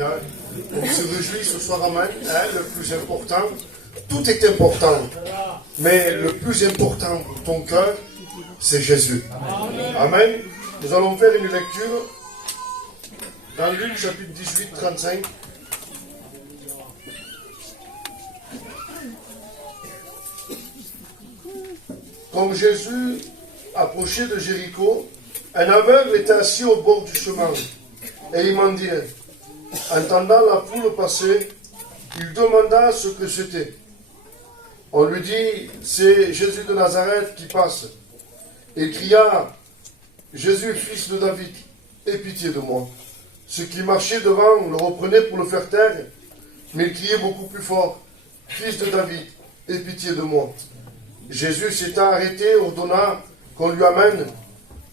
On se réjouit ce soir, amen. Le plus important, tout est important. Mais le plus important pour ton cœur, c'est Jésus. Amen. Nous allons faire une lecture dans Luc chapitre 18, 35. Comme Jésus approchait de Jéricho, un aveugle était assis au bord du chemin et il mendiait. Entendant la foule passer, il demanda ce que c'était. On lui dit, c'est Jésus de Nazareth qui passe. Il cria, Jésus, fils de David, aie pitié de moi. Ceux qui marchaient devant le reprenaient pour le faire taire, mais il criait beaucoup plus fort, fils de David, aie pitié de moi. Jésus s'était arrêté, ordonna qu'on lui amène,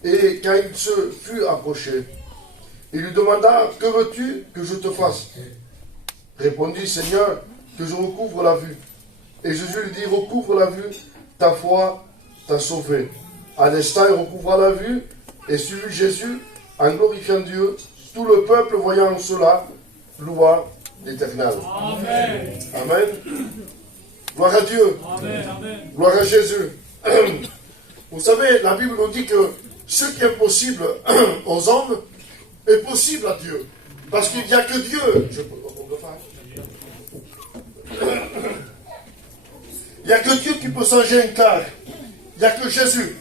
et quand il se fut approché, il lui demanda, que veux-tu que je te fasse? Répondit, Seigneur, que je recouvre la vue. Et Jésus lui dit, recouvre la vue, ta foi t'a sauvé. À l'instant, il recouvra la vue et suivit Jésus en glorifiant Dieu. Tout le peuple voyant cela, loua l'Éternel. Amen. Amen. Gloire à Dieu. Amen. Amen. Gloire à Jésus. Vous savez, la Bible nous dit que ce qui est possible aux hommes est possible à Dieu. Parce qu'il n'y a que Dieu. Il n'y a que Dieu qui peut changer un cœur. Il n'y a que Jésus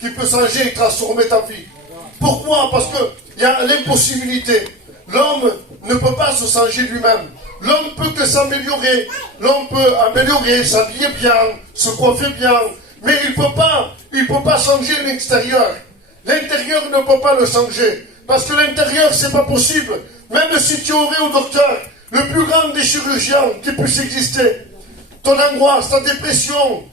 qui peut changer et transformer ta vie. Pourquoi? Parce qu'il y a l'impossibilité. L'homme ne peut pas se changer lui-même. L'homme peut que s'améliorer. L'homme peut améliorer, s'habiller bien, se coiffer bien. Mais il ne peut pas changer l'extérieur. L'intérieur ne peut pas le changer. Parce que l'intérieur, c'est pas possible. Même si tu aurais au docteur le plus grand des chirurgiens qui puisse exister, ton angoisse, ta dépression,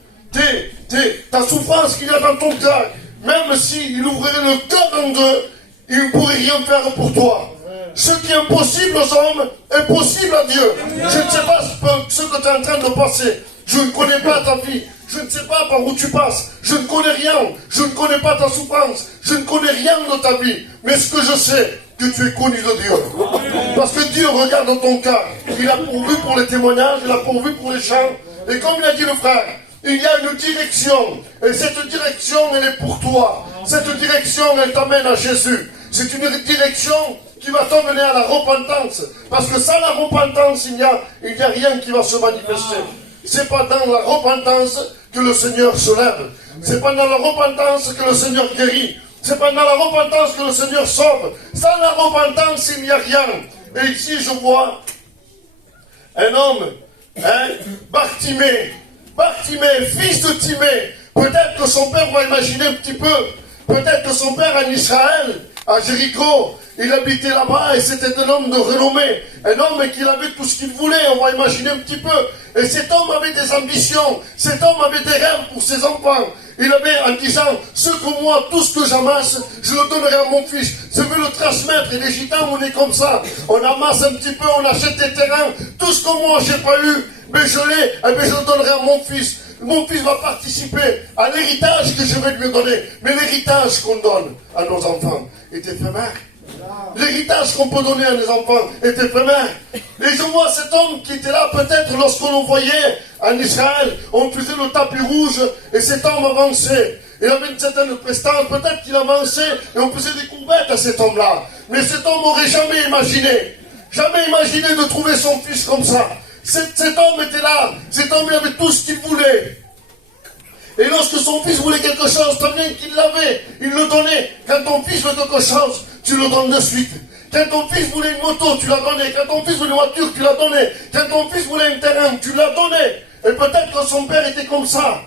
ta souffrance qu'il y a dans ton cœur, même s'il ouvrirait le cœur en deux, il ne pourrait rien faire pour toi. Ce qui est impossible aux hommes est possible à Dieu. Je ne sais pas ce que tu es en train de passer. Je ne connais pas ta vie. Je ne sais pas par où tu passes. Je ne connais rien. Je ne connais pas ta souffrance. Je ne connais rien de ta vie. Mais ce que je sais, que tu es connu de Dieu. Parce que Dieu regarde dans ton cœur. Il a pourvu pour les témoignages, il a pourvu pour les chants. Et comme il a dit le frère, il y a une direction. Et cette direction, elle est pour toi. Cette direction, elle t'amène à Jésus. C'est une direction qui va t'emmener à la repentance. Parce que sans la repentance, il n'y a rien qui va se manifester. C'est pas dans la repentance que le Seigneur se lève. C'est pas dans la repentance que le Seigneur guérit. C'est pas dans la repentance que le Seigneur sauve. Sans la repentance, il n'y a rien. Et ici, je vois un homme, Bartimée, fils de Timée. Peut-être que son père va imaginer un petit peu. Peut-être que son père en Israël, à Jéricho, il habitait là-bas et c'était un homme de renommée. Un homme qui avait tout ce qu'il voulait, on va imaginer un petit peu. Et cet homme avait des ambitions. Cet homme avait des rêves pour ses enfants. Il avait en disant, ce que moi, tout ce que j'amasse, je le donnerai à mon fils. Je veux le transmettre. Et les gitans, on est comme ça. On amasse un petit peu, on achète des terrains. Tout ce que moi, j'ai pas eu, mais je l'ai, je le donnerai à mon fils. Mon fils va participer à l'héritage que je vais lui donner. Mais l'héritage qu'on donne à nos enfants est éphémère. L'héritage qu'on peut donner à nos enfants est éphémère. Et je vois cet homme qui était là peut-être lorsqu'on le voyait en Israël, on faisait le tapis rouge et cet homme avançait. Il avait une certaine prestance, peut-être qu'il avançait et on faisait des courbettes à cet homme-là. Mais cet homme n'aurait jamais imaginé de trouver son fils comme ça. Cet homme était là, cet homme il avait tout ce qu'il voulait. Et lorsque son fils voulait quelque chose, très bien qu'il l'avait, il le donnait. Quand ton fils veut quelque chose, tu le donnes de suite. Quand ton fils voulait une moto, tu l'as donné. Quand ton fils voulait une voiture, tu l'as donné. Quand ton fils voulait un terrain, tu l'as donné. Et peut-être que son père était comme ça.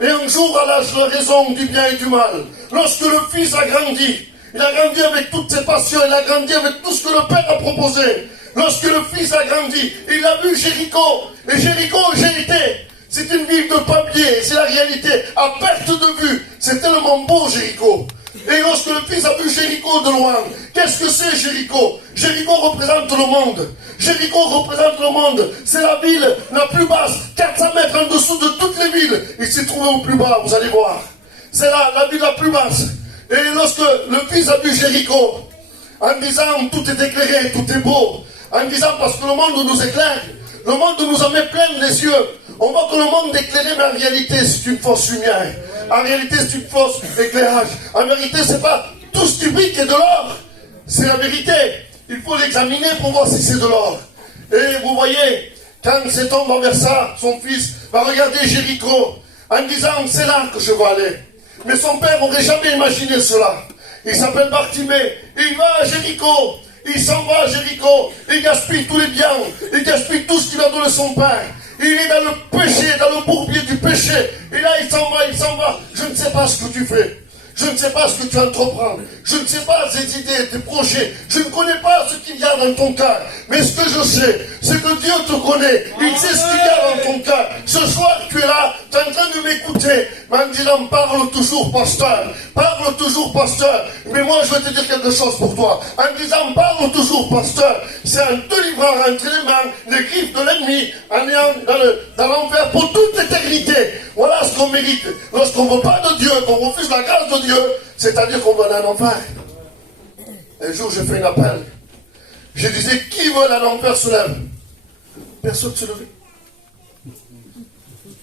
Et un jour, à l'âge de raison du bien et du mal, lorsque le fils a grandi, il a grandi avec toutes ses passions, il a grandi avec tout ce que le père a proposé. Lorsque le fils a grandi, il a vu Jéricho. Et Jéricho, j'ai été. C'est une ville de papier, c'est la réalité. À perte de vue, c'est tellement beau Jéricho. Et lorsque le fils a vu Jéricho de loin, qu'est-ce que c'est Jéricho? Jéricho représente le monde. Jéricho représente le monde. C'est la ville la plus basse, 400 mètres en dessous de toutes les villes. Il s'est trouvé au plus bas, vous allez voir. C'est la ville la plus basse. Et lorsque le fils a vu Jéricho, en disant tout est éclairé, tout est beau, en disant parce que le monde nous éclaire, le monde nous en met plein les yeux. On voit que le monde est éclairé, mais en réalité c'est une fausse lumière. En réalité c'est une fausse éclairage. En vérité c'est pas tout ce qui brille qui est de l'or. C'est la vérité. Il faut l'examiner pour voir si c'est de l'or. Et vous voyez, quand cet homme va vers ça, son fils va regarder Jéricho en disant c'est là que je vais aller. Mais son père n'aurait jamais imaginé cela. Il s'appelle Bartimée, il va à Jéricho, il s'en va à Jéricho, il gaspille tous les biens, il gaspille tout ce qu'il a donné son père. Il est dans le péché, dans le bourbier du péché. Et là il s'en va. Je ne sais pas ce que tu fais. Je ne sais pas ce que tu entreprends. Je ne sais pas tes idées, tes projets. Je ne connais pas ce qu'il y a dans ton cœur. Mais ce que je sais, c'est que Dieu te connaît. Il sait ce qu'il y a dans ton cœur. Ce soir, tu es là, tu es en train de m'écouter. En disant, parle toujours, pasteur. Parle toujours, pasteur. Mais moi, je vais te dire quelque chose pour toi. En disant, parle toujours, pasteur. C'est en te livrant entre les mains les griffes de l'ennemi, en ayant dans l'enfer pour toute l'éternité. Voilà ce qu'on mérite. Lorsqu'on ne veut pas de Dieu, qu'on refuse la grâce de Dieu, c'est-à-dire qu'on va aller en enfer. Un jour, j'ai fait un appel. Je disais, qui veut aller en enfer se lève. Personne ne se levait.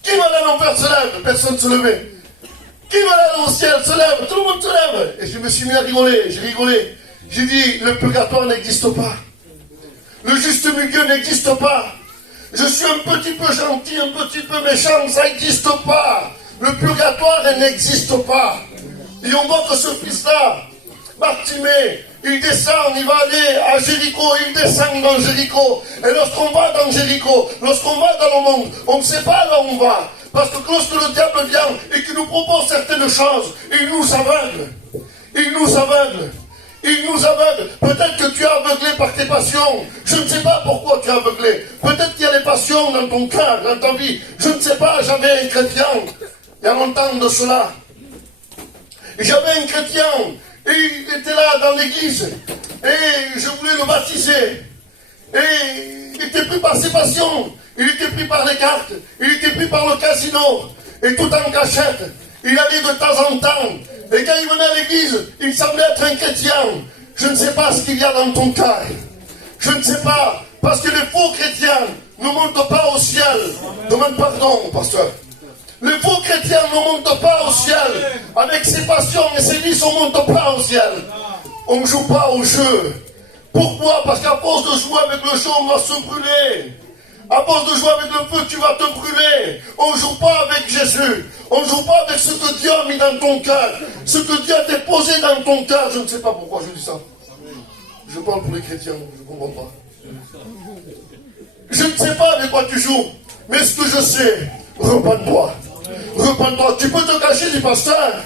Qui veut aller en enfer se lève. Personne ne se levait. Qui veut aller au ciel se lève. Tout le monde se lève. Et je me suis mis à rigoler. J'ai rigolé. J'ai dit, le purgatoire n'existe pas. Le juste milieu n'existe pas. Je suis un petit peu gentil, un petit peu méchant, ça n'existe pas. Le purgatoire, il n'existe pas. Et on voit que ce fils-là, Bartimée, il descend, il va aller à Jéricho, il descend dans Jéricho. Et lorsqu'on va dans Jéricho, lorsqu'on va dans le monde, on ne sait pas là où on va. Parce que lorsque le diable vient et qu'il nous propose certaines choses, il nous aveugle. Il nous aveugle. Il nous aveugle. Peut-être que tu es aveuglé par tes passions. Je ne sais pas pourquoi tu es aveuglé. Peut-être qu'il y a des passions dans ton cœur, dans ta vie. Je ne sais pas, j'avais un chrétien, il y a longtemps de cela. J'avais un chrétien, et il était là dans l'église, et je voulais le baptiser. Et il était pris par ses passions, il était pris par les cartes, il était pris par le casino, et tout en cachette. Il allait de temps en temps. Et quand il venait à l'église, il semblait être un chrétien. Je ne sais pas ce qu'il y a dans ton cœur. Je ne sais pas. Parce que les faux chrétiens ne montent pas au ciel. Demande pardon, pasteur. Les faux chrétiens ne montent pas au ciel. Avec ses passions et ses vices, on ne monte pas au ciel. On ne joue pas au jeu. Pourquoi? Parce qu'à force de jouer avec le jeu, on va se brûler. À force de jouer avec le feu, tu vas te brûler. On ne joue pas avec Jésus. On ne joue pas avec ce que Dieu a mis dans ton cœur. Ce que Dieu a déposé dans ton cœur. Je ne sais pas pourquoi je dis ça. Je parle pour les chrétiens, je ne comprends pas. Je ne sais pas avec quoi tu joues. Mais ce que je sais, repens-toi. Repens-toi. Tu peux te cacher du pasteur.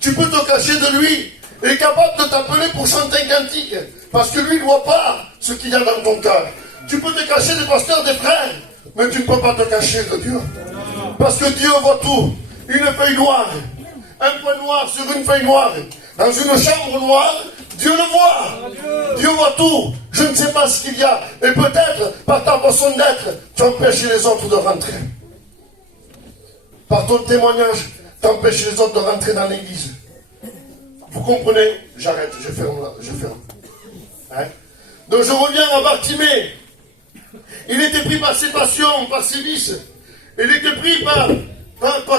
Tu peux te cacher de lui. Il est capable de t'appeler pour chanter un cantique. Parce que lui ne voit pas ce qu'il y a dans ton cœur. Tu peux te cacher des pasteurs, des frères, mais tu ne peux pas te cacher de Dieu. Parce que Dieu voit tout. Une feuille noire, un point noir sur une feuille noire, dans une chambre noire, Dieu le voit. Dieu voit tout. Je ne sais pas ce qu'il y a. Et peut-être, par ta façon d'être, tu empêches les autres de rentrer. Par ton témoignage, tu empêches les autres de rentrer dans l'église. Vous comprenez? J'arrête, je ferme là. Hein? Donc je reviens à Bartimée. Il était pris par ses passions, par ses vices. Il était pris par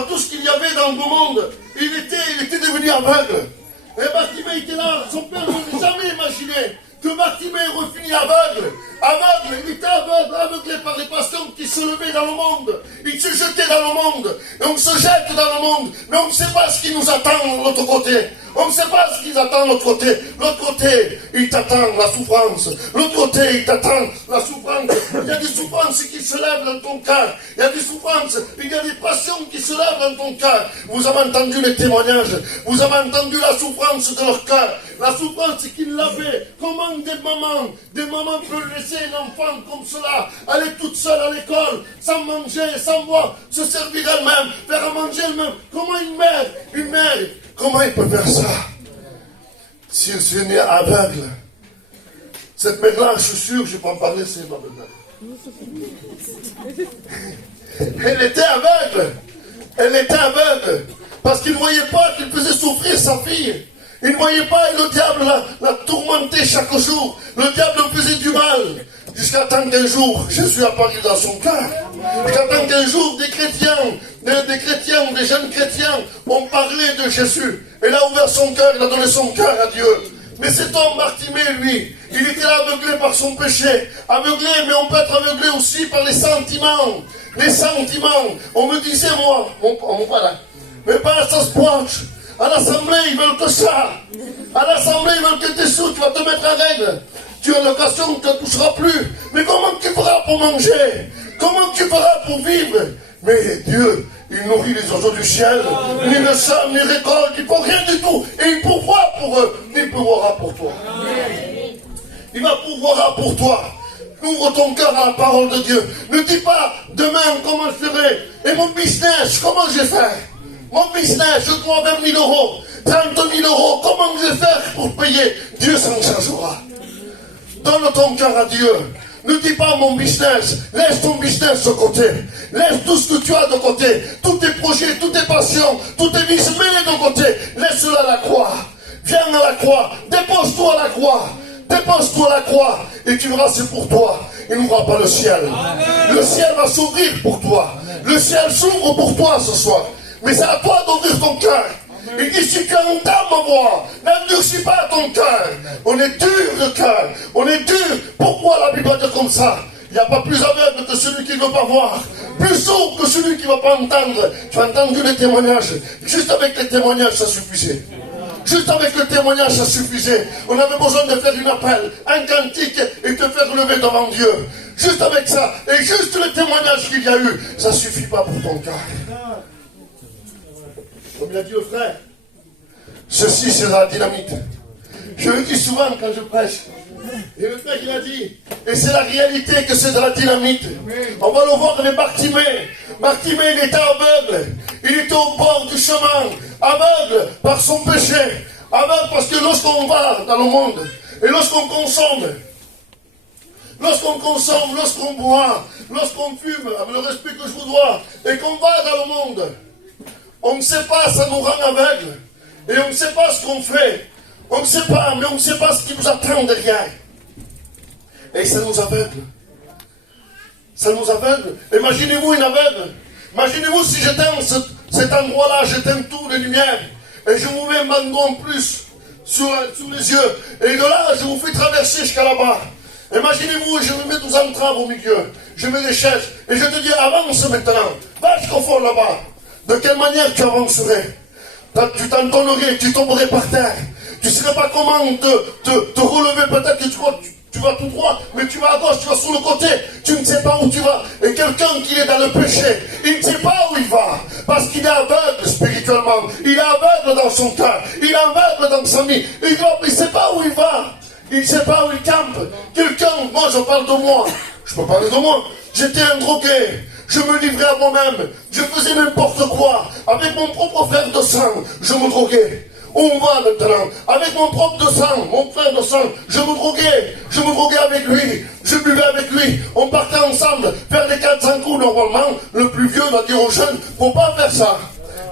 tout ce qu'il y avait dans le monde. Il était devenu aveugle. Et Bartimée était là. Son père n'aurait jamais imaginé que Bartimée refinit aveugle. Aveugle, il était aveuglé par les passions qui se levaient dans le monde. Il se jetait dans le monde. Et on se jette dans le monde. Mais on ne sait pas ce qui nous attend de l'autre côté. On ne sait pas ce qui attend de l'autre côté. L'autre côté, il t'attend la souffrance. L'autre côté, il t'attend la souffrance. Il y a des souffrances qui se lèvent dans ton cœur. Il y a des souffrances, il y a des passions qui se lèvent dans ton cœur. Vous avez entendu les témoignages. Vous avez entendu la souffrance de leur cœur. La souffrance qu'ils l'avaient. Comment des mamans peuvent laisser un enfant comme cela, aller toute seule à l'école, sans manger, sans boire, se servir elle-même, faire à manger elle-même. Comment une mère, comment il peut faire ça? Si elle est née aveugle, cette mère-là, je suis sûr, je ne vais pas en parler, c'est ma belle-mère. Elle était aveugle. Elle était aveugle. Parce qu'il ne voyait pas qu'il faisait souffrir sa fille. Il ne voyait pas et le diable la tourmentait chaque jour. Le diable faisait du mal. Jusqu'à temps qu'un jour, Jésus apparaît dans son cœur. Jusqu'à temps qu'un jour, des chrétiens, des jeunes chrétiens ont parlé de Jésus. Il a ouvert son cœur, il a donné son cœur à Dieu. Mais cet homme Bartimée, lui, il était aveuglé par son péché. Aveuglé, mais on peut être aveuglé aussi par les sentiments. Les sentiments. On me disait, moi, mon père, mais pas ça se pointe. À l'assemblée, ils veulent que ça. À l'assemblée, ils veulent que tu es sous, tu vas te mettre à règle. Tu as l'occasion, tu ne toucheras plus. Mais comment tu feras pour manger? Comment tu feras pour vivre? Mais Dieu, il nourrit les oiseaux du ciel. Ni le sème, ni récolte, il ne faut rien du tout. Et il pourvoit pour eux. Il pourvoira pour toi. Il va pourvoir pour toi. Ouvre ton cœur à la parole de Dieu. Ne dis pas, demain, comment je ferai? Et mon business, comment je vais faire? Mon business, je dois 20 000 euros, 30 000 euros, comment je vais faire pour payer? Dieu s'en chargera. Donne ton cœur à Dieu. Ne dis pas mon business, laisse ton business de côté. Laisse tout ce que tu as de côté. Tous tes projets, toutes tes passions, toutes tes vies, mets-les de côté. Laisse-le à la croix. Viens à la croix. Dépose-toi à la croix. Dépose-toi à la croix. Et tu verras, c'est pour toi. Il n'ouvrira pas le ciel. Amen. Le ciel va s'ouvrir pour toi. Amen. Le ciel s'ouvre pour toi ce soir. Mais c'est à toi d'ouvrir ton cœur. Il dit, si tu entends ma voix, n'endurcis pas ton cœur. On est dur de cœur. On est dur. Pourquoi la Bible dit comme ça? Il n'y a pas plus aveugle que celui qui ne veut pas voir. Plus sourd que celui qui ne va pas entendre. Tu as entendu les témoignages. Juste avec les témoignages, ça suffisait. Juste avec le témoignage, ça suffisait. On avait besoin de faire une appel, un cantique et te faire lever devant Dieu. Juste avec ça. Et juste le témoignage qu'il y a eu, ça ne suffit pas pour ton cœur. Comme il a dit le frère, ceci c'est la dynamite. Je le dis souvent quand je prêche. Et le frère il a dit, et c'est la réalité que c'est de la dynamite. On va le voir avec Bartimée. Bartimée, il était aveugle. Il était au bord du chemin. Aveugle par son péché. Aveugle parce que lorsqu'on va dans le monde, et lorsqu'on consomme, lorsqu'on boit, lorsqu'on fume, avec le respect que je vous dois, et qu'on va dans le monde, on ne sait pas, ça nous rend aveugles. Et on ne sait pas ce qu'on fait. On ne sait pas, mais on ne sait pas ce qui nous attend derrière. Et ça nous aveugle. Ça nous aveugle. Imaginez-vous une aveugle. Imaginez-vous si j'éteins cet endroit-là, j'éteins toutes les lumières. Et je vous mets un bandeau en plus sur les yeux. Et de là, je vous fais traverser jusqu'à là-bas. Imaginez-vous, je me mets 12 entraves au milieu. Je mets des chaises. Et je te dis, avance maintenant. Va jusqu'au fond là-bas. De quelle manière tu avancerais? Tu t'entonnerais, tu tomberais par terre. Tu ne saurais pas comment te relever. Peut-être que tu vas tout droit, mais tu vas à gauche, tu vas sur le côté. Tu ne sais pas où tu vas. Et quelqu'un qui est dans le péché, il ne sait pas où il va. Parce qu'il est aveugle spirituellement. Il est aveugle dans son cœur. Il est aveugle dans sa vie. Il ne sait pas où il va. Il ne sait pas où il campe. Quelqu'un, moi je parle de moi. Je peux parler de moi. J'étais un drogué. Je me livrais à moi-même. Je faisais n'importe quoi. Avec mon propre frère de sang, je me droguais. Où on va maintenant? Avec mon propre de sang, mon frère de sang, je me droguais. Je me droguais avec lui. Je buvais avec lui. On partait ensemble faire les 400 coups normalement. Le plus vieux va dire aux jeunes, faut pas faire ça.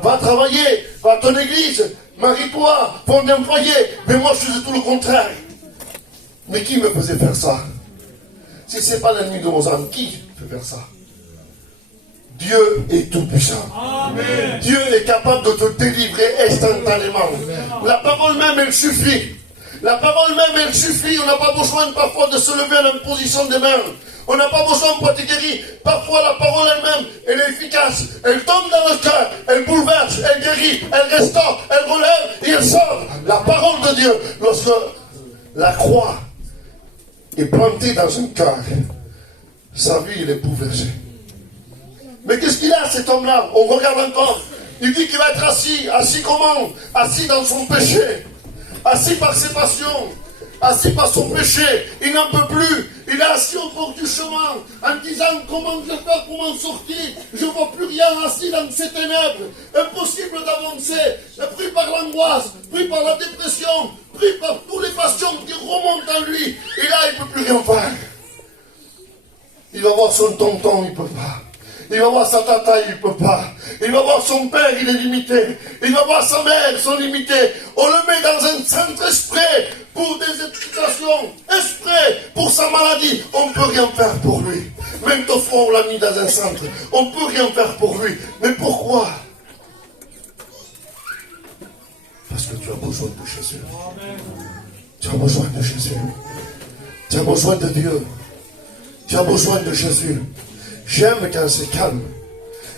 Va travailler, va à ton église, marie-toi, fonde un foyer. Mais moi je faisais tout le contraire. Mais qui me faisait faire ça? Si ce n'est pas l'ennemi de nos âmes, qui fait faire ça? Dieu est tout puissant. Amen. Dieu est capable de te délivrer instantanément. Amen. La parole même, elle suffit. La parole même, elle suffit. On n'a pas besoin parfois de se lever à l'imposition des mains. On n'a pas besoin pour être guéri. Parfois, la parole elle-même, elle est efficace. Elle tombe dans le cœur. Elle bouleverse. Elle guérit. Elle restaure. Elle relève et elle sort. La parole de Dieu, lorsque la croix est plantée dans un cœur, sa vie, elle est bouleversée. Mais qu'est-ce qu'il a, cet homme-là? On regarde encore. Il dit qu'il va être assis. Assis comment? Assis dans son péché. Assis par ses passions. Assis par son péché. Il n'en peut plus. Il est assis au bord du chemin en disant comment je vais faire pour m'en sortir. Je ne vois plus rien assis dans ces ténèbres. Impossible d'avancer. Pris par l'angoisse, pris par la dépression, pris par toutes les passions qui remontent en lui. Et là, il ne peut plus rien faire. Il va voir son tonton, il ne peut pas. Il va voir sa tata, il ne peut pas. Il va voir son père, il est limité. Il va voir sa mère, ils sont limités. On le met dans un centre exprès pour des éducations, exprès pour sa maladie. On ne peut rien faire pour lui. Même deux fois, on l'a mis dans un centre. On ne peut rien faire pour lui. Mais pourquoi? Parce que tu as besoin de Jésus. Tu as besoin de Jésus. Tu as besoin de Dieu. Tu as besoin de Jésus. J'aime quand c'est calme.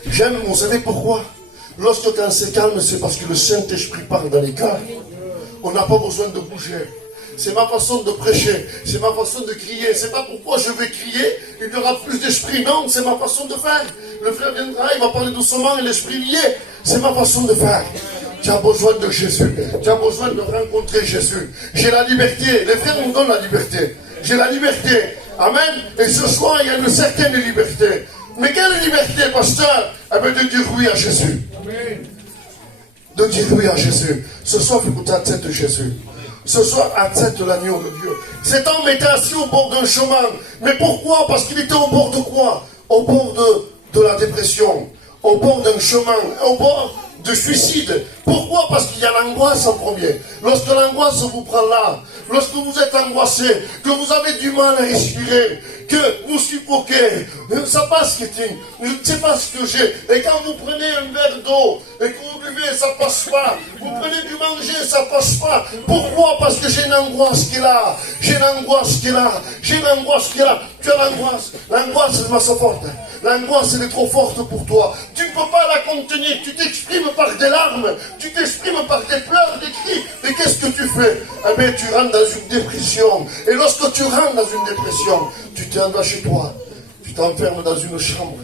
J'aime, vous savez pourquoi? Lorsque quand c'est calme, c'est parce que le Saint-Esprit parle dans les cœurs. On n'a pas besoin de bouger. C'est ma façon de prêcher. C'est ma façon de crier. C'est pas pourquoi je vais crier, il y aura plus d'esprit. Non, c'est ma façon de faire. Le frère viendra, il va parler doucement et l'esprit lié. C'est ma façon de faire. Tu as besoin de Jésus. Tu as besoin de rencontrer Jésus. J'ai la liberté. Les frères nous donnent la liberté. J'ai la liberté. Amen. Et ce soir, il y a une certaine liberté. Mais quelle liberté, pasteur? Eh bien, de dire oui à Jésus. Amen. De dire oui à Jésus. Ce soir, il faut accepter Jésus. Ce soir, accepte l'agneau de Dieu. Cet homme était assis au bord d'un chemin. Mais pourquoi? Parce qu'il était au bord de quoi? Au bord de la dépression. Au bord d'un chemin. Au bord de suicide. Pourquoi? Parce qu'il y a l'angoisse en premier. Lorsque l'angoisse vous prend là, lorsque vous êtes angoissé, que vous avez du mal à respirer, que vous suffoquez, ça passe, Kétine, je ne sais pas ce que j'ai. Et quand vous prenez un verre d'eau et que vous buvez, ça passe pas. Vous prenez du manger, ça passe pas. Pourquoi? Parce que j'ai une angoisse qui est là. J'ai une angoisse qui est là. J'ai une angoisse qui est là. Tu as l'angoisse. L'angoisse, c'est ma forte. L'angoisse, elle est trop forte pour toi. Tu ne peux pas la contenir. Tu t'exprimes par des larmes. Tu t'exprimes par des pleurs, des cris. Et qu'est-ce que tu fais? Eh bien, tu rentres dans une dépression. Et lorsque tu rentres dans une dépression, tu t'en vas chez toi. Tu t'enfermes dans une chambre.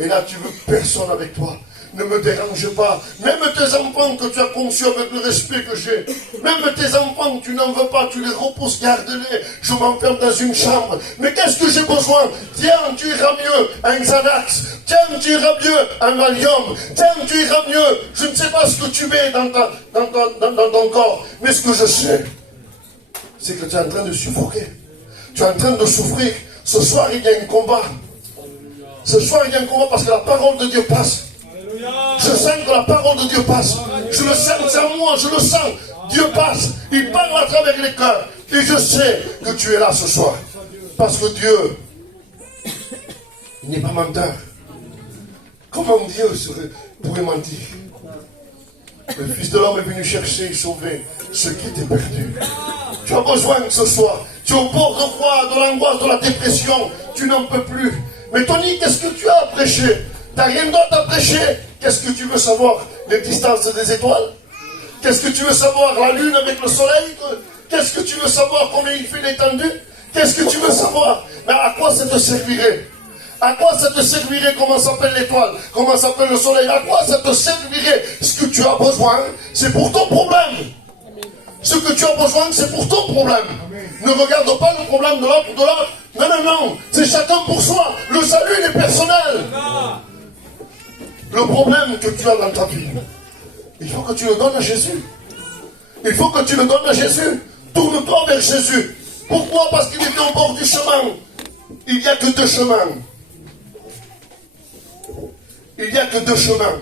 Et là, tu veux personne avec toi. Ne me dérange pas. Même tes enfants que tu as conçus avec le respect que j'ai. Même tes enfants, tu n'en veux pas. Tu les repousses, garde-les. Je m'enferme dans une chambre. Mais qu'est-ce que j'ai besoin? Tiens, tu iras mieux un Xanax. Tiens, tu iras mieux un Valium. Tiens, tu iras mieux. Je ne sais pas ce que tu mets dans ton corps. Mais ce que je sais, c'est que tu es en train de suffoquer. Tu es en train de souffrir. Ce soir, il y a un combat. Ce soir, il y a un combat parce que la parole de Dieu passe. Je sens que la parole de Dieu passe. Je le sens, c'est en moi, je le sens. Dieu passe. Il parle à travers les cœurs. Et je sais que tu es là ce soir. Parce que Dieu, il n'est pas menteur. Comment Dieu pourrait mentir? Le Fils de l'homme est venu chercher et sauver ce qui était perdu. Tu as besoin ce soir. Tu es au bord de quoi? De l'angoisse, de la dépression. Tu n'en peux plus. Mais Tony, qu'est-ce que tu as à prêcher? Tu n'as rien d'autre à prêcher? Qu'est-ce que tu veux savoir? Les distances des étoiles? Qu'est-ce que tu veux savoir? La lune avec le soleil? Qu'est-ce que tu veux savoir? Combien il fait l'étendue? Qu'est-ce que tu veux savoir? Mais à quoi ça te servirait? À quoi ça te servirait? Comment s'appelle l'étoile? Comment s'appelle le soleil? À quoi ça te servirait? Ce que tu as besoin, c'est pour ton problème. Ce que tu as besoin, c'est pour ton problème. Ne regarde pas le problème de l'autre ou de l'autre. Non, non, non. C'est chacun pour soi. Le salut est personnel. Le problème que tu as dans ta vie, il faut que tu le donnes à Jésus. Il faut que tu le donnes à Jésus. Tourne-toi vers Jésus. Pourquoi? Parce qu'il était au bord du chemin. Il n'y a que deux chemins. Il n'y a que deux chemins.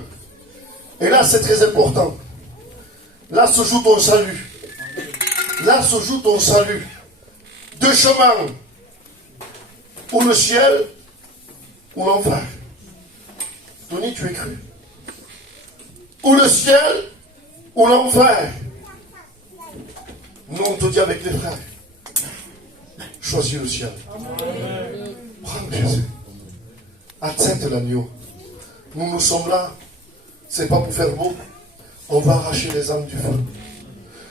Et là, c'est très important. Là se joue ton salut. Là se joue ton salut. Deux chemins. Ou le ciel, ou l'enfer. Tony, tu es cru. Ou le ciel, ou l'enfer. Nous, on te dit avec les frères. Choisis le ciel. Prends Jésus. Accepte l'agneau. Nous sommes là. C'est pas pour faire beau. On va arracher les âmes du feu.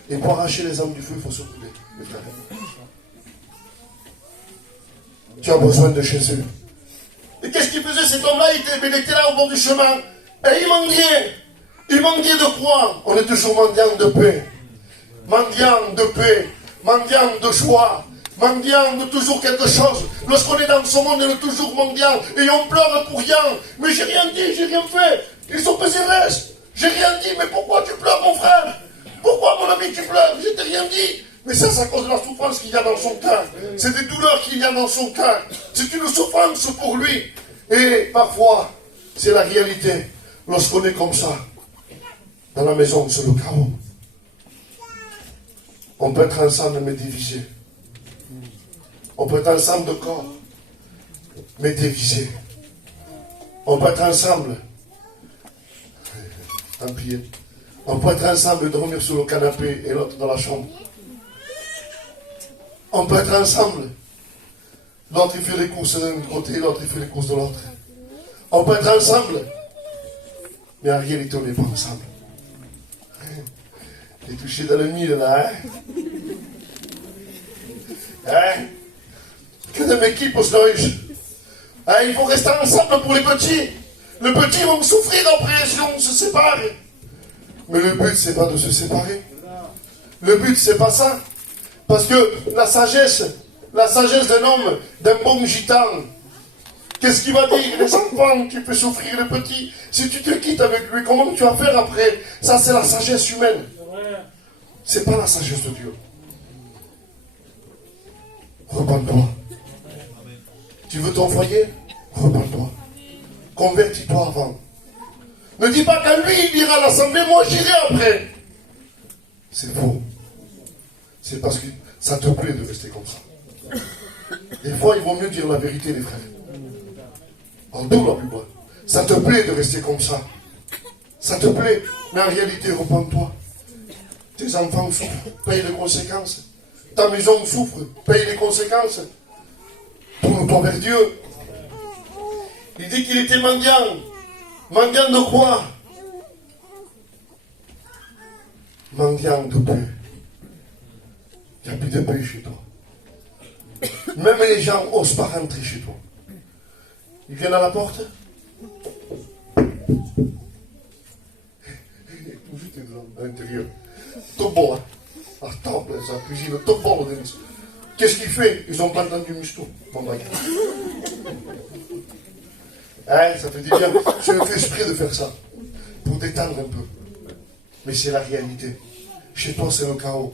Et pour arracher les âmes du feu, il faut se couler, mes frères. Tu as besoin de Jésus. Et qu'est-ce qu'il faisait cet homme-là? Il était là au bord du chemin. Et il mendiait. Il mendiait de quoi? On est toujours mendiant de paix. Mendiant de paix. Mendiant de joie. Mendiant de toujours quelque chose. Lorsqu'on est dans ce monde, on est toujours mendiant. Et on pleure pour rien. Mais j'ai rien dit, j'ai rien fait. Ils sont pesés restes. J'ai rien dit, mais pourquoi tu pleures, mon frère? Pourquoi, mon ami, tu pleures? Je t'ai rien dit. Mais ça, c'est à cause de la souffrance qu'il y a dans son cœur. C'est des douleurs qu'il y a dans son cœur. C'est une souffrance pour lui. Et parfois, C'est la réalité. Lorsqu'on est comme ça, dans la maison, c'est le chaos. On peut être ensemble mais divisé. On peut être ensemble de corps, mais divisé. On peut être ensemble. Tant pis. On peut être ensemble et dormir sur le canapé et l'autre dans la chambre. On peut être ensemble. L'autre il fait les courses d'un côté, l'autre il fait les courses de l'autre. On peut être ensemble. Mais en réalité, on n'est pas ensemble. T'es touché dans le mille là, hein? Hein? Que de mes équipes se logent. Hein? Il faut rester ensemble pour les petits. Les petits vont souffrir après si on se sépare. Mais le but, c'est pas de se séparer. Le but, c'est pas ça. Parce que la sagesse d'un homme, d'un bon gitan, qu'est-ce qu'il va dire? Les enfants qui peuvent souffrir, les petits. Si tu te quittes avec lui, comment tu vas faire après? Ça, c'est la sagesse humaine. C'est pas la sagesse de Dieu. Repends-toi. Tu veux ton foyer? Repends-toi. Convertis-toi avant. Ne dis pas qu'à lui, il ira à l'assemblée, moi j'irai après. C'est faux. C'est parce que ça te plaît de rester comme ça. Des fois, il vaut mieux dire la vérité, les frères. En dos, la plus bonne. Ça te plaît de rester comme ça. Ça te plaît. Mais en réalité, repends-toi. Tes enfants souffrent, paye les conséquences. Ta maison souffre, paye les conséquences. Tourne-toi vers Dieu. Il dit qu'il était mendiant. Mendiant de quoi? Mendiant de paix. Il n'y a plus de paix chez toi. Même les gens n'osent pas rentrer chez toi. Ils viennent à la porte. À l'intérieur. Tout bon, hein. À table, ça cuisine, tout bon. Qu'est-ce qu'il fait? Ils n'ont pas entendu Misto. Bon, bagarre. Hein, ça fait du bien. Je fais exprès de faire ça. Pour détendre un peu. Mais c'est la réalité. Chez toi, c'est le chaos.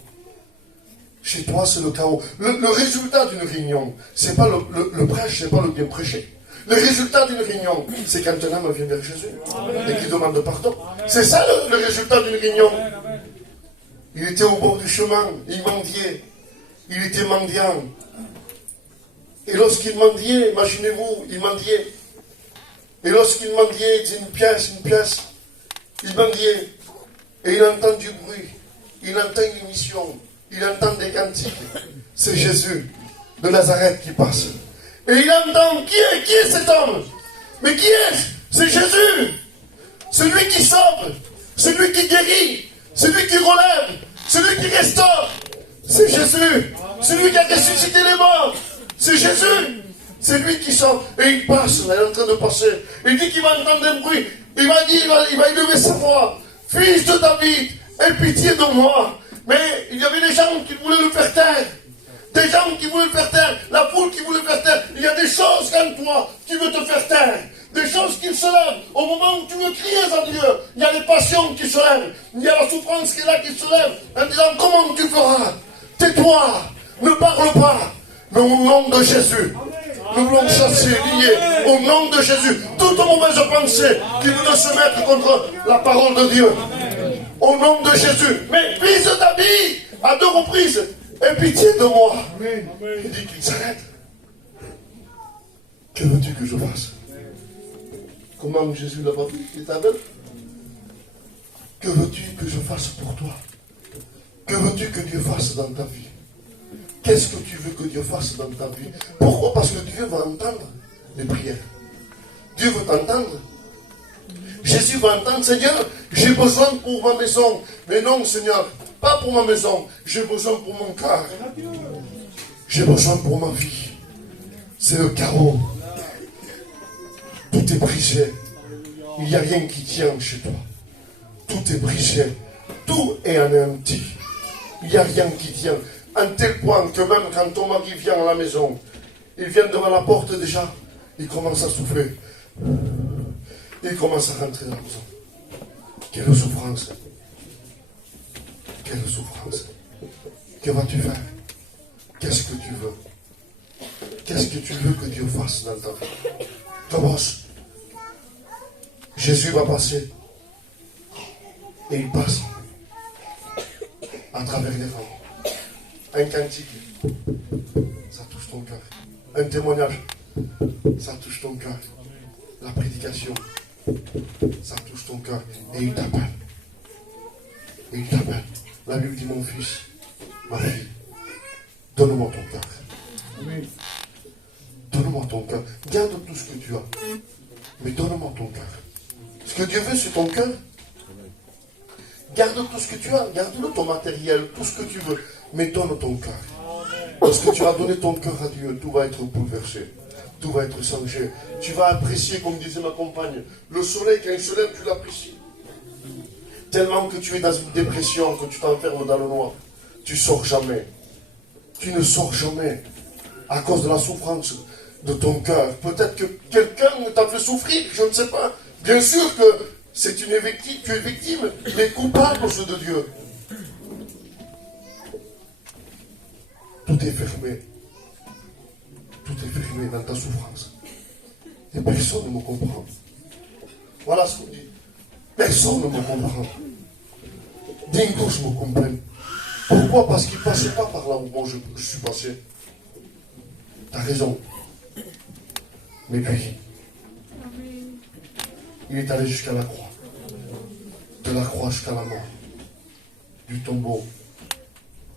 Chez toi, c'est le chaos. Le résultat d'une réunion, c'est pas le prêche, c'est pas le bien prêché. Le résultat d'une réunion, c'est quand un homme vient vers Jésus et qu'il demande pardon. C'est ça le résultat d'une réunion. Il était au bord du chemin, il mendiait. Il était mendiant. Et lorsqu'il mendiait, imaginez-vous, il mendiait. Et lorsqu'il mendiait, il disait une pièce, il mendiait. Et il entend du bruit, il entend une émission, il entend des cantiques. C'est Jésus de Nazareth qui passe. Et il entend, qui est cet homme? Mais qui est-ce? C'est Jésus. Celui qui sauve, celui qui guérit, celui qui relève, celui qui restaure. C'est Jésus. Celui qui a ressuscité les morts. C'est Jésus. C'est lui qui sort. Et il passe, là, il est en train de passer. Il dit qu'il va entendre un bruit. Il va dire, il va élever sa voix. Fils de David, aie pitié de moi. Mais il y avait des gens qui voulaient le faire taire. Des gens qui voulaient le faire taire. La foule qui voulait le faire taire. Il y a des choses en toi qui veulent te faire taire. Des choses qui se lèvent. Au moment où tu veux crier à Dieu, il y a les passions qui se lèvent. Il y a la souffrance qui est là qui se lève. En disant, comment tu feras? Tais-toi. Ne parle pas. Mais au nom de Jésus, nous voulons chasser, lier, au nom de Jésus, toute mauvaise pensée qui veut se mettre contre la parole de Dieu. Au nom de Jésus. Mais fils de David, à 2 reprises, aie pitié de moi. Il dit qu'il s'arrête. Que veux-tu que je fasse? Comment Jésus l'a pas dit? Il est aveugle. Que veux-tu que je fasse pour toi? Que veux-tu que Dieu fasse dans ta vie? Qu'est-ce que tu veux que Dieu fasse dans ta vie? Pourquoi? Parce que Dieu va entendre les prières. Dieu veut t'entendre. Jésus va entendre, Seigneur, j'ai besoin pour ma maison. Mais non, Seigneur, pas pour ma maison. J'ai besoin pour mon cœur. J'ai besoin pour ma vie. C'est le chaos. Tout est brisé. Il n'y a rien qui tient chez toi. Tout est brisé. Tout est anéanti. Il n'y a rien qui tient. À un tel point que même quand ton mari vient à la maison, il vient devant la porte déjà, il commence à souffler. Il commence à rentrer dans la maison. Quelle souffrance. Quelle souffrance. Que vas-tu faire? Qu'est-ce que tu veux? Qu'est-ce que tu veux que Dieu fasse dans ta vie? Commence. Jésus va passer. Et il passe à travers les rangs. Un cantique, ça touche ton cœur. Un témoignage, ça touche ton cœur. La prédication, ça touche ton cœur. Et il t'appelle. Et il t'appelle. La Bible dit, mon fils, ma fille, donne-moi ton cœur. Amen. Donne-moi ton cœur. Garde tout ce que tu as. Mais donne-moi ton cœur. Ce que Dieu veut, c'est ton cœur. Garde tout ce que tu as. Garde-le, ton matériel, tout ce que tu veux. Mais donne ton cœur. Parce que tu as donné ton cœur à Dieu, tout va être bouleversé. Tout va être changé. Tu vas apprécier, comme disait ma compagne, le soleil, quand il se lève, tu l'apprécies. Tellement que tu es dans une dépression, que tu t'enfermes dans le noir. Tu ne sors jamais. Tu ne sors jamais. À cause de la souffrance de ton cœur. Peut-être que quelqu'un t'a fait souffrir, je ne sais pas. Bien sûr que c'est une victime, tu es victime, mais coupable aux yeux de Dieu. Tout est fermé. Tout est fermé dans ta souffrance. Et personne ne me comprend. Voilà ce qu'on dit. Personne ne me comprend. Dingos me comprennent. Pourquoi? Parce qu'ils ne passaient pas par là où moi je suis passé. Tu as raison. Mais puis, il est allé jusqu'à la croix. De la croix jusqu'à la mort. Du tombeau.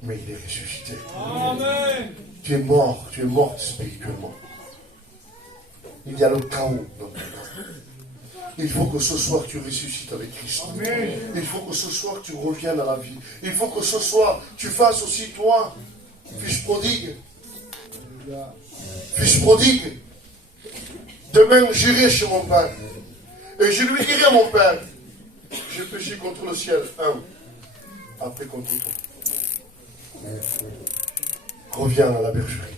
Mais il est ressuscité. Amen. Tu es mort spirituellement. Il y a le chaos dans ton cœur. Il faut que ce soir tu ressuscites avec Christ. Amen. Il faut que ce soir tu reviennes à la vie. Il faut que ce soir tu fasses aussi toi, fils prodigue. Fils prodigue. Demain j'irai chez mon père. Et je lui dirai à mon père, j'ai péché contre le ciel. Après contre toi. Reviens à la bergerie.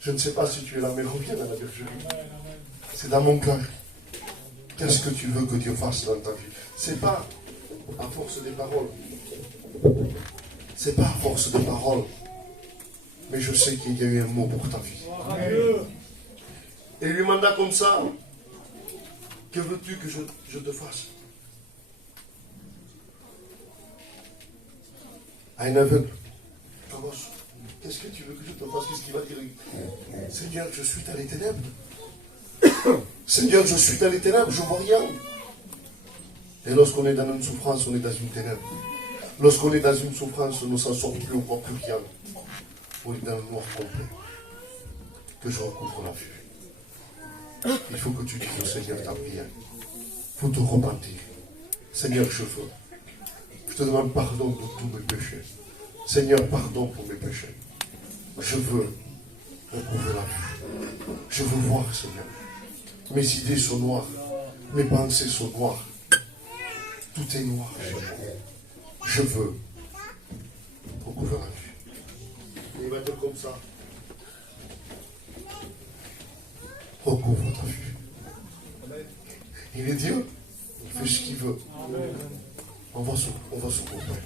Je ne sais pas si tu es là, mais reviens à la bergerie. C'est dans mon cœur. Qu'est-ce que tu veux que Dieu fasse dans ta vie? C'est pas à force des paroles. C'est pas à force des paroles. Mais je sais qu'il y a eu un mot pour ta vie. Et il lui manda comme ça. Que veux-tu que je te fasse? À un aveugle. Qu'est-ce que tu veux que je te fasse? Qu'est-ce qu'il va dire? Seigneur, je suis dans les ténèbres. Seigneur, je suis dans les ténèbres, je ne vois rien. Et lorsqu'on est dans une souffrance, on est dans une ténèbre. Lorsqu'on est dans une souffrance, on ne s'en sort plus, on ne voit plus rien. On est dans le noir complet. Que je recouvre la vue. Il faut que tu dises au Seigneur ta prière. Il faut te repentir. Seigneur, je veux. Je te demande pardon de tous mes péchés. Seigneur, pardon pour mes péchés. Je veux recouvrir la vue. Je veux voir, Seigneur. Mes idées sont noires. Mes pensées sont noires. Tout est noir chez moi. Je veux recouvrir la vue. Il va être comme ça. Recouvre ta vue. Il est Dieu. Il fait ce qu'il veut. On va se recouvrir.